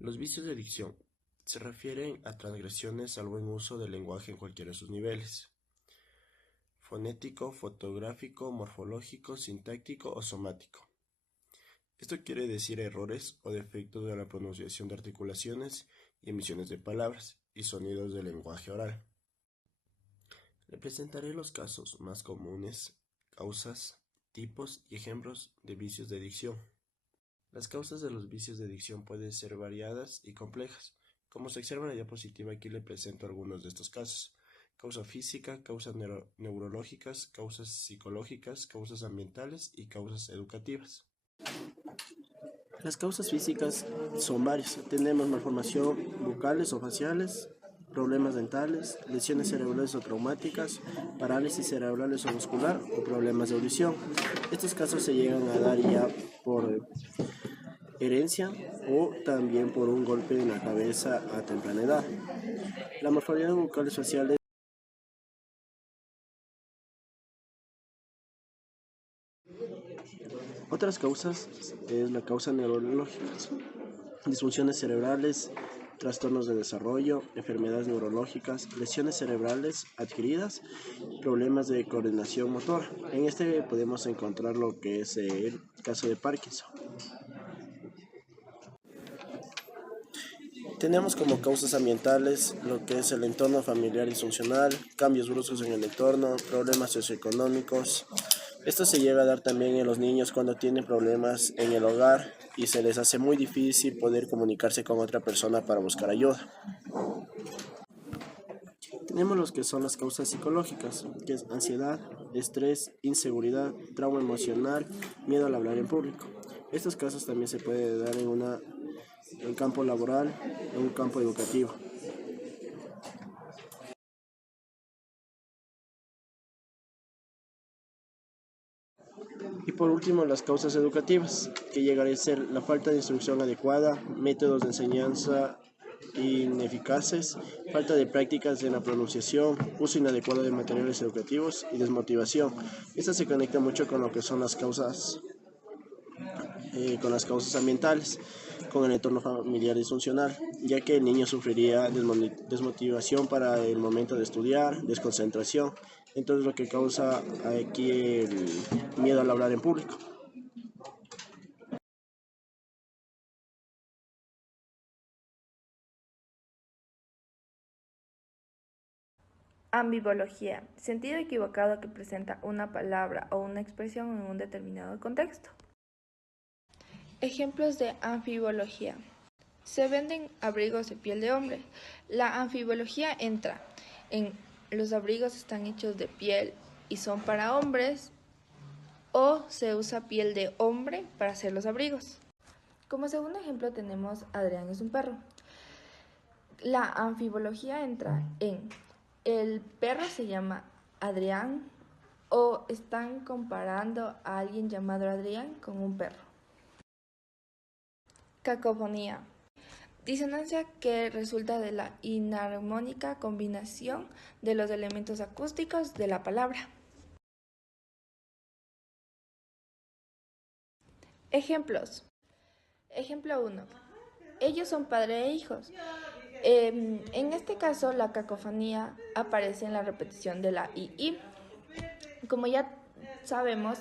Los vicios de dicción se refieren a transgresiones al buen uso del lenguaje en cualquiera de sus niveles: fonético, fotográfico, morfológico, sintáctico o somático. Esto quiere decir errores o defectos de la pronunciación de articulaciones y emisiones de palabras y sonidos del lenguaje oral. Le presentaré los casos más comunes, causas, tipos y ejemplos de vicios de dicción. Las causas de los vicios de dicción pueden ser variadas y complejas. Como se observa en la diapositiva, aquí le presento algunos de estos casos: causa física, causas neurológicas, causas psicológicas, causas ambientales y causas educativas. Las causas físicas son varias. Tenemos malformación bucales o faciales, problemas dentales, lesiones cerebrales o traumáticas, parálisis cerebrales o muscular o problemas de audición. Estos casos se llegan a dar ya por herencia o también por un golpe en la cabeza a temprana edad. La morfología bucales faciales. Otras causas es la causa neurológica: disfunciones cerebrales, trastornos de desarrollo, enfermedades neurológicas, lesiones cerebrales adquiridas, problemas de coordinación motora. En este podemos encontrar lo que es el caso de Parkinson. Tenemos como causas ambientales lo que es el entorno familiar disfuncional, cambios bruscos en el entorno, problemas socioeconómicos. Esto se llega a dar también en los niños cuando tienen problemas en el hogar y se les hace muy difícil poder comunicarse con otra persona para buscar ayuda. Tenemos los que son las causas psicológicas, que es ansiedad, estrés, inseguridad, trauma emocional, miedo al hablar en público. Estos casos también se pueden dar en un campo laboral, en un campo educativo. Y por último, las causas educativas, que llegaría a ser la falta de instrucción adecuada, métodos de enseñanza ineficaces, falta de prácticas en la pronunciación, uso inadecuado de materiales educativos y desmotivación. Esta se conecta mucho con lo que son con las causas ambientales, con el entorno familiar disfuncional, ya que el niño sufriría desmotivación para el momento de estudiar, desconcentración. Entonces lo que causa aquí el miedo al hablar en público. Ambivología: sentido equivocado que presenta una palabra o una expresión en un determinado contexto. Ejemplos de anfibología: se venden abrigos de piel de hombre. La anfibología entra en los abrigos están hechos de piel y son para hombres, o se usa piel de hombre para hacer los abrigos. Como segundo ejemplo tenemos Adrián es un perro. La anfibología entra en el perro se llama Adrián, o están comparando a alguien llamado Adrián con un perro. Cacofonía: disonancia que resulta de la inarmónica combinación de los elementos acústicos de la palabra. Ejemplos. Ejemplo 1. Ellos son padre e hijos. En este caso, la cacofonía aparece en la repetición de la I. Como ya sabemos,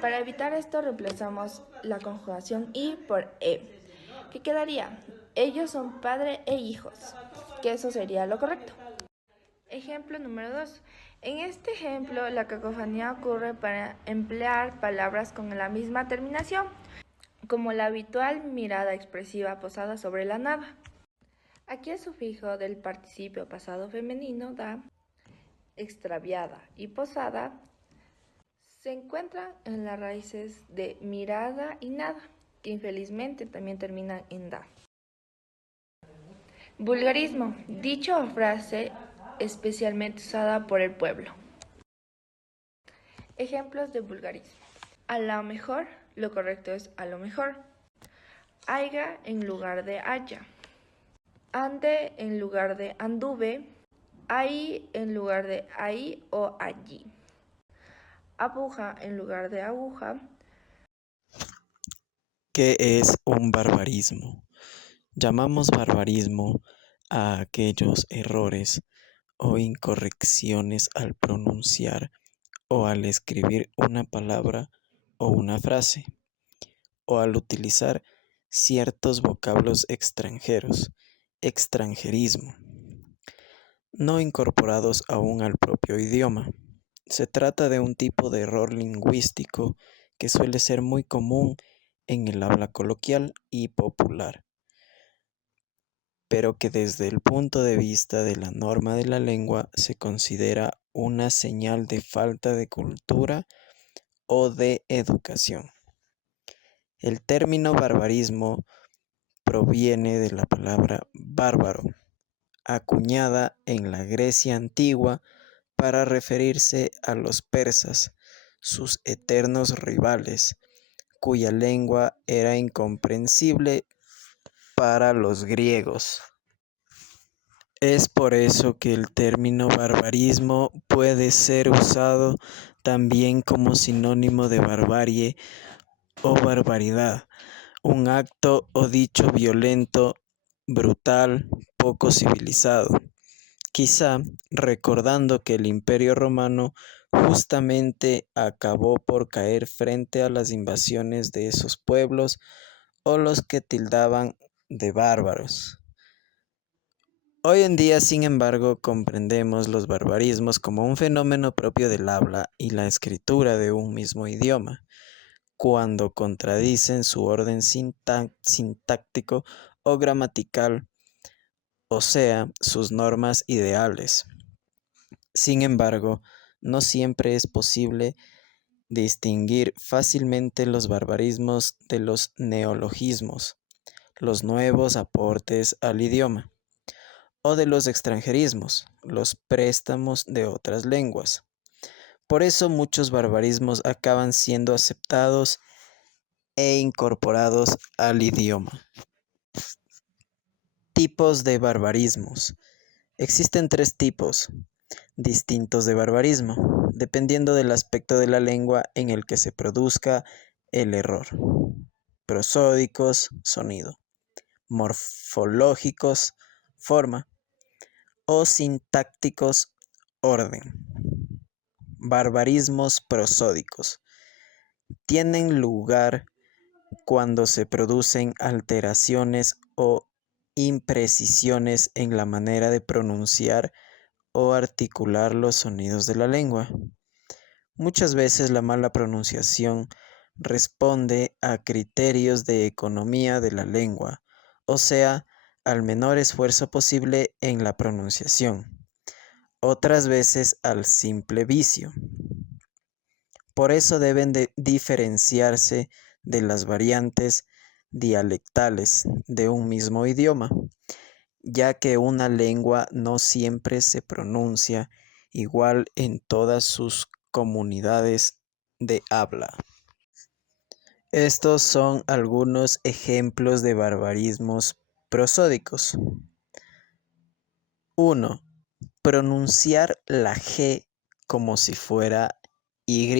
para evitar esto reemplazamos la conjugación I por E. ¿Qué quedaría? Ellos son padre e hijos, que eso sería lo correcto. Ejemplo número 2. En este ejemplo, la cacofonía ocurre para emplear palabras con la misma terminación, como la habitual mirada expresiva posada sobre la nada. Aquí el sufijo del participio pasado femenino da extraviada y posada se encuentran en las raíces de mirada y nada, que infelizmente también terminan en da. Vulgarismo: dicho o frase especialmente usada por el pueblo. Ejemplos de vulgarismo: a lo mejor, lo correcto es a lo mejor. Haiga en lugar de haya. Ande en lugar de anduve. Ahí en lugar de ahí o allí. Aguja en lugar de aguja. ¿Qué es un barbarismo? Llamamos barbarismo a aquellos errores o incorrecciones al pronunciar o al escribir una palabra o una frase, o al utilizar ciertos vocablos extranjeros, extranjerismo, no incorporados aún al propio idioma. Se trata de un tipo de error lingüístico que suele ser muy común en el habla coloquial y popular, pero que desde el punto de vista de la norma de la lengua se considera una señal de falta de cultura o de educación. El término barbarismo proviene de la palabra bárbaro, acuñada en la Grecia antigua para referirse a los persas, sus eternos rivales, cuya lengua era incomprensible para los griegos. Es por eso que el término barbarismo puede ser usado también como sinónimo de barbarie o barbaridad, un acto o dicho violento, brutal, poco civilizado. Quizá recordando que el Imperio Romano justamente acabó por caer frente a las invasiones de esos pueblos o los que tildaban de bárbaros. Hoy en día, sin embargo, comprendemos los barbarismos como un fenómeno propio del habla y la escritura de un mismo idioma, cuando contradicen su orden sintáctico o gramatical, o sea, sus normas ideales. Sin embargo, no siempre es posible distinguir fácilmente los barbarismos de los neologismos, los nuevos aportes al idioma, o de los extranjerismos, los préstamos de otras lenguas. Por eso muchos barbarismos acaban siendo aceptados e incorporados al idioma. Tipos de barbarismos. Existen 3 tipos distintos de barbarismo, dependiendo del aspecto de la lengua en el que se produzca el error. Prosódicos, sonido. Morfológicos, forma. O sintácticos, orden. Barbarismos prosódicos. Tienen lugar cuando se producen alteraciones o imprecisiones en la manera de pronunciar o articular los sonidos de la lengua. Muchas veces la mala pronunciación responde a criterios de economía de la lengua, o sea, al menor esfuerzo posible en la pronunciación. Otras veces al simple vicio. Por eso deben de diferenciarse de las variantes dialectales de un mismo idioma, ya que una lengua no siempre se pronuncia igual en todas sus comunidades de habla. Estos son algunos ejemplos de barbarismos prosódicos. 1. Pronunciar la G como si fuera Y,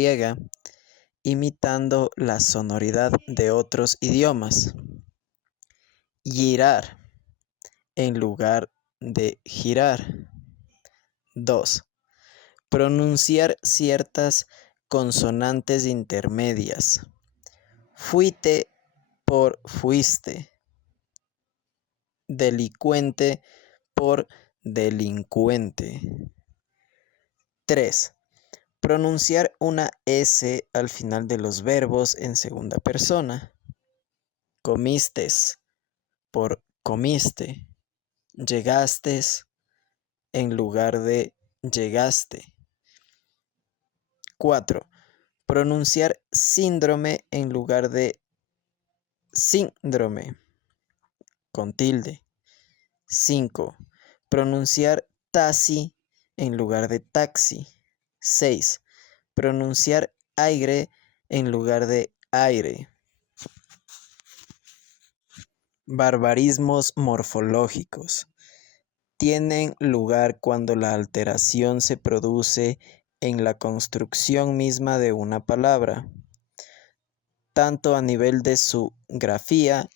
imitando la sonoridad de otros idiomas. Girar en lugar de girar. 2. Pronunciar ciertas consonantes intermedias. Fuite por fuiste. Delincuente por delincuente. 3. Pronunciar una S al final de los verbos en segunda persona. Comistes por comiste. Llegastes en lugar de llegaste. 4. Pronunciar síndrome en lugar de síndrome, con tilde. 5. Pronunciar taxi en lugar de taxi. 6. Pronunciar aire en lugar de aire. Barbarismos morfológicos. Tienen lugar cuando la alteración se produce en la construcción misma de una palabra, tanto a nivel de su grafía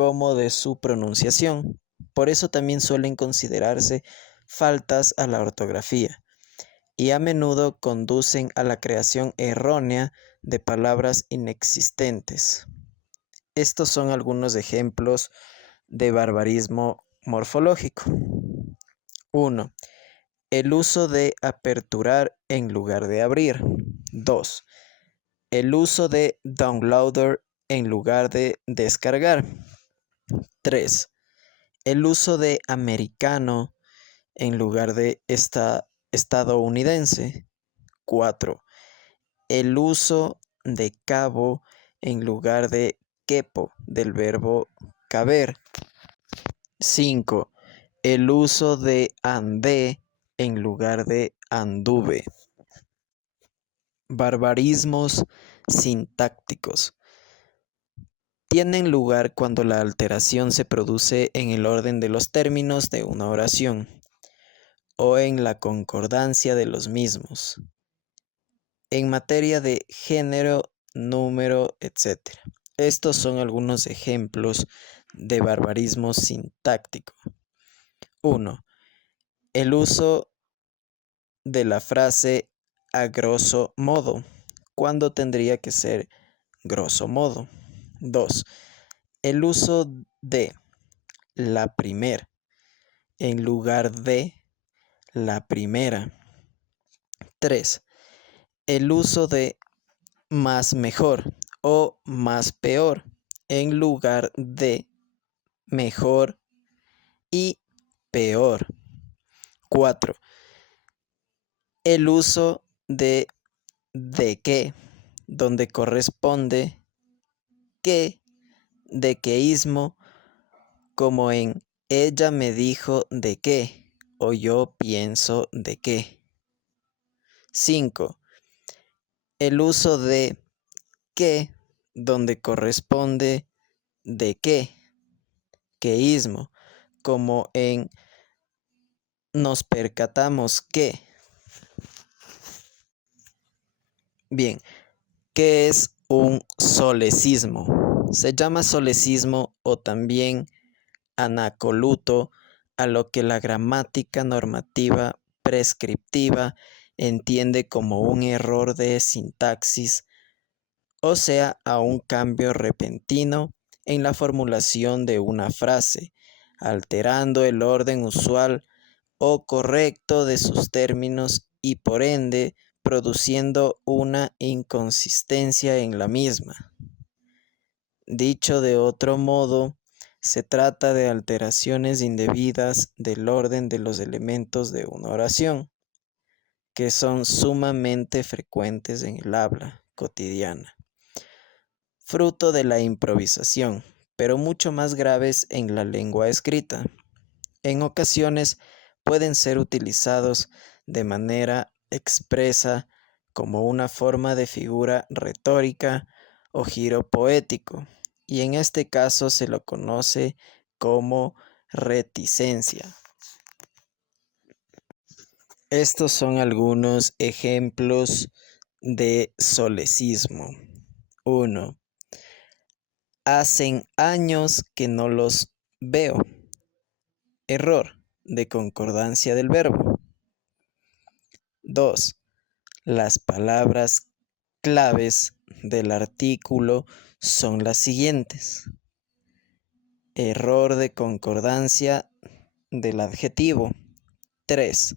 como de su pronunciación. Por eso también suelen considerarse faltas a la ortografía y a menudo conducen a la creación errónea de palabras inexistentes. Estos son algunos ejemplos de barbarismo morfológico. 1. El uso de aperturar en lugar de abrir. 2. El uso de downloader en lugar de descargar. 3. El uso de americano en lugar de estadounidense. 4. El uso de cabo en lugar de quepo del verbo caber. 5. El uso de andé en lugar de anduve. Barbarismos sintácticos. Tienen lugar cuando la alteración se produce en el orden de los términos de una oración o en la concordancia de los mismos, en materia de género, número, etc. Estos son algunos ejemplos de barbarismo sintáctico. 1. El uso de la frase a grosso modo, cuando tendría que ser grosso modo. 2. El uso de la primer en lugar de la primera. 3. El uso de más mejor o más peor en lugar de mejor y peor. 4. El uso de qué, donde corresponde que de queísmo, como en ella me dijo de qué o yo pienso de qué. 5. El uso de qué, donde corresponde de qué, queísmo, como en nos percatamos que. Bien, ¿qué es un solecismo? Se llama solecismo o también anacoluto a lo que la gramática normativa prescriptiva entiende como un error de sintaxis, o sea, a un cambio repentino en la formulación de una frase, alterando el orden usual o correcto de sus términos y por ende produciendo una inconsistencia en la misma. Dicho de otro modo, se trata de alteraciones indebidas del orden de los elementos de una oración, que son sumamente frecuentes en el habla cotidiana, fruto de la improvisación, pero mucho más graves en la lengua escrita. En ocasiones pueden ser utilizados de manera expresa como una forma de figura retórica o giro poético, y en este caso se lo conoce como reticencia. Estos son algunos ejemplos de solecismo. 1. Hacen años que no los veo. Error de concordancia del verbo. 2. Las palabras claves del artículo son las siguientes. Error de concordancia del adjetivo. 3.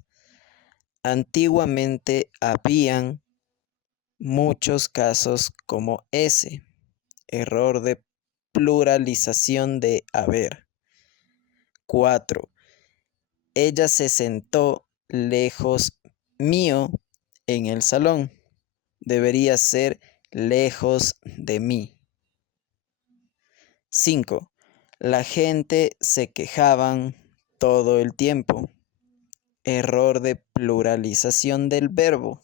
Antiguamente habían muchos casos como ese. Error de pluralización de haber. 4. Ella se sentó lejos mío en el salón. Debería ser lejos de mí. 5. La gente se quejaban todo el tiempo. Error de pluralización del verbo.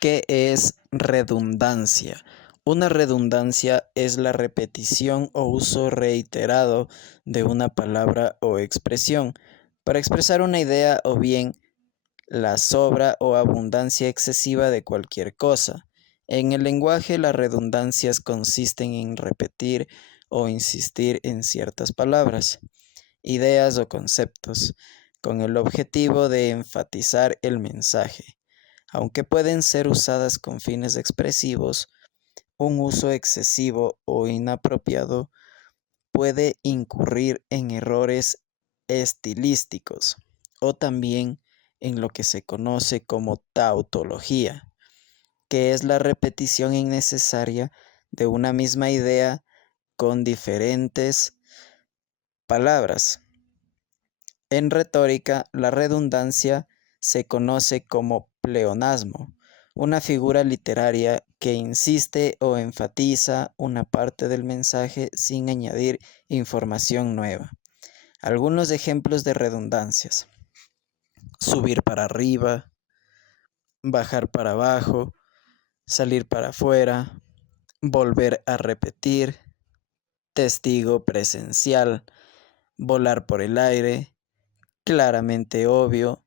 ¿Qué es redundancia? Una redundancia es la repetición o uso reiterado de una palabra o expresión para expresar una idea o bien la sobra o abundancia excesiva de cualquier cosa. En el lenguaje, las redundancias consisten en repetir o insistir en ciertas palabras, ideas o conceptos, con el objetivo de enfatizar el mensaje. Aunque pueden ser usadas con fines expresivos, un uso excesivo o inapropiado puede incurrir en errores estilísticos o también en lo que se conoce como tautología, que es la repetición innecesaria de una misma idea con diferentes palabras. En retórica, la redundancia se conoce como pleonasmo, una figura literaria que insiste o enfatiza una parte del mensaje sin añadir información nueva. Algunos ejemplos de redundancias: subir para arriba, bajar para abajo, salir para afuera, volver a repetir, testigo presencial, volar por el aire, claramente obvio,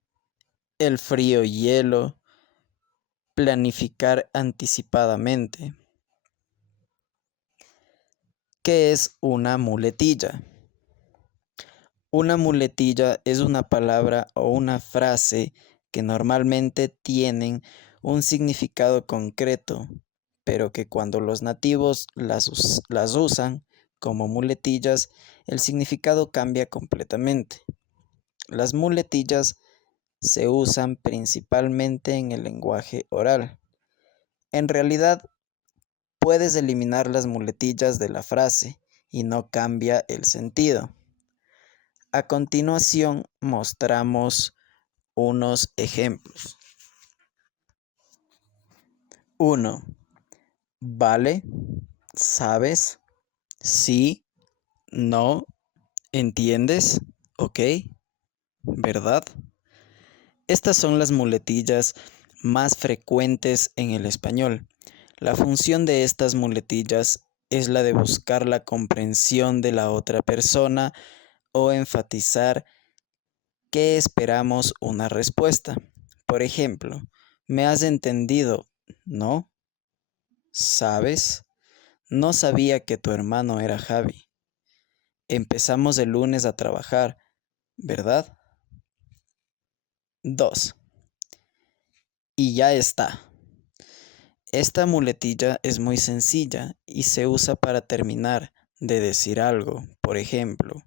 el frío y hielo, planificar anticipadamente. ¿Qué es una muletilla? Una muletilla es una palabra o una frase que normalmente tienen un significado concreto, pero que cuando los nativos las usan como muletillas, el significado cambia completamente. Las muletillas se usan principalmente en el lenguaje oral. En realidad, puedes eliminar las muletillas de la frase y no cambia el sentido. A continuación, mostramos unos ejemplos. 1. Vale, sabes, sí, no, entiendes, ok, ¿verdad? Estas son las muletillas más frecuentes en el español. La función de estas muletillas es la de buscar la comprensión de la otra persona o enfatizar que esperamos una respuesta. Por ejemplo, ¿me has entendido? ¿No? ¿Sabes? No sabía que tu hermano era Javi. Empezamos el lunes a trabajar, ¿verdad? 2. Y ya está. Esta muletilla es muy sencilla y se usa para terminar de decir algo. Por ejemplo,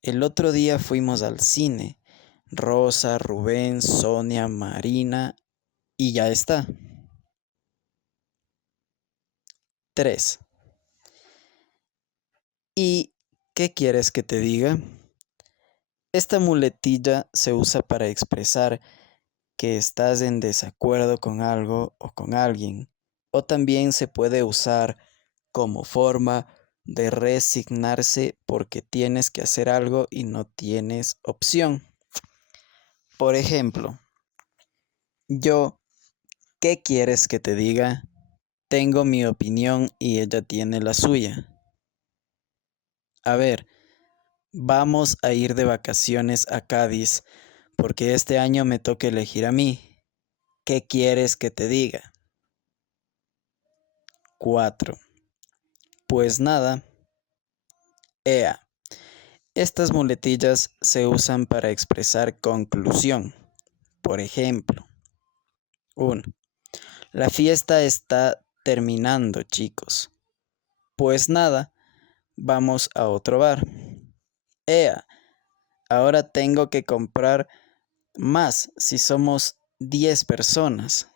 el otro día fuimos al cine. Rosa, Rubén, Sonia, Marina y ya está. 3. ¿Y qué quieres que te diga? Esta muletilla se usa para expresar que estás en desacuerdo con algo o con alguien, o también se puede usar como forma de resignarse porque tienes que hacer algo y no tienes opción. Por ejemplo, yo, ¿qué quieres que te diga? Tengo mi opinión y ella tiene la suya. A ver, vamos a ir de vacaciones a Cádiz porque este año me toca elegir a mí. ¿Qué quieres que te diga? 4. Pues nada. Ea. Estas muletillas se usan para expresar conclusión. Por ejemplo, 1. La fiesta está terminando, chicos. Pues nada, vamos a otro bar. Ea, ahora tengo que comprar más si somos 10 personas.